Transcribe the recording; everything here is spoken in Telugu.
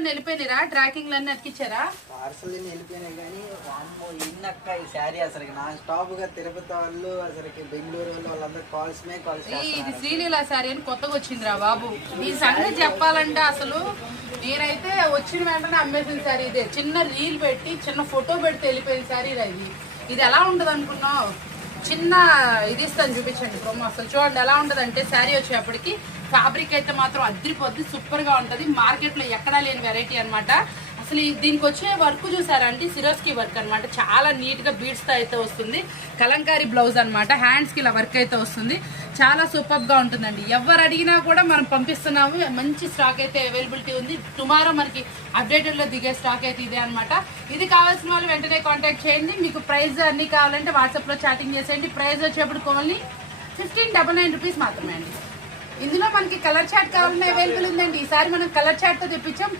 అన్ని వెళ్ళిపోయినారా? ట్రాకింగ్ అన్ని అతికిచ్చారా? పార్సల్ వెళ్ళిపోయినాయి కానీ అమ్మో ఇన్నక్క ఈ శారీ అసలు నాన్ స్టాప్ గా తిరుపతి వాళ్ళు అసలు బెంగళూరు వాళ్ళు వాళ్ళందరూ కాల్స్ ఇది శ్రీలీల శారీ అని కొత్తగా వచ్చిందిరా బాబు. ఈ సంగతి చెప్పాలంటే అసలు నేనైతే వచ్చిన వెంటనే అమ్మేసిన శారీ ఇదే. చిన్న రీల్ పెట్టి చిన్న ఫోటో పెడితే వెళ్ళిపోయిన శారీ ఇది ఎలా ఉండదు అనుకున్నావు? చిన్న ఇది ఇస్తాను చూపించండి ప్రోమో. అసలు చూడండి ఎలా ఉంటది అంటే శారీ వచ్చేప్పటికి ఫ్యాబ్రిక్ అయితే మాత్రం అద్రిపోద్ది, సూపర్ గా ఉంటది. మార్కెట్ లో ఎక్కడా లేని వెరైటీ అనమాట. అసలు దీనికి వచ్చే వర్క్ చూసారంటే సిరోస్కి వర్క్ అనమాట. చాలా నీట్ గా బీడ్స్ తో అయితే వస్తుంది. కలంకారీ బ్లౌజ్ అనమాట. హ్యాండ్స్ కి ఇలా వర్క్ అయితే వస్తుంది. చాలా సూపర్ గా ఉంటుందండి. ఎవరు అడిగినా కూడా మనం పంపిస్తున్నాము. మంచి స్టాక్ అయితే అవైలబిలిటీ ఉంది. టుమారో మనకి అప్డేటెడ్ లో దిగే స్టాక్ అయితే ఇదే అనమాట. ఇది కావాల్సిన వాళ్ళు వెంటనే కాంటాక్ట్ చేయండి. మీకు ప్రైస్ అన్ని కావాలంటే వాట్సాప్ లో చాటింగ్ చేసేయండి. ప్రైస్ వచ్చేప్పుడు ఓన్లీ 1599 రూపీస్ మాత్రమే అండి. ఇందులో మనకి కలర్ చాట్ కావాలన్నా అవైలబుల్ ఉందండి. ఈసారి మనం కలర్ చాట్ తో తెప్పించాం.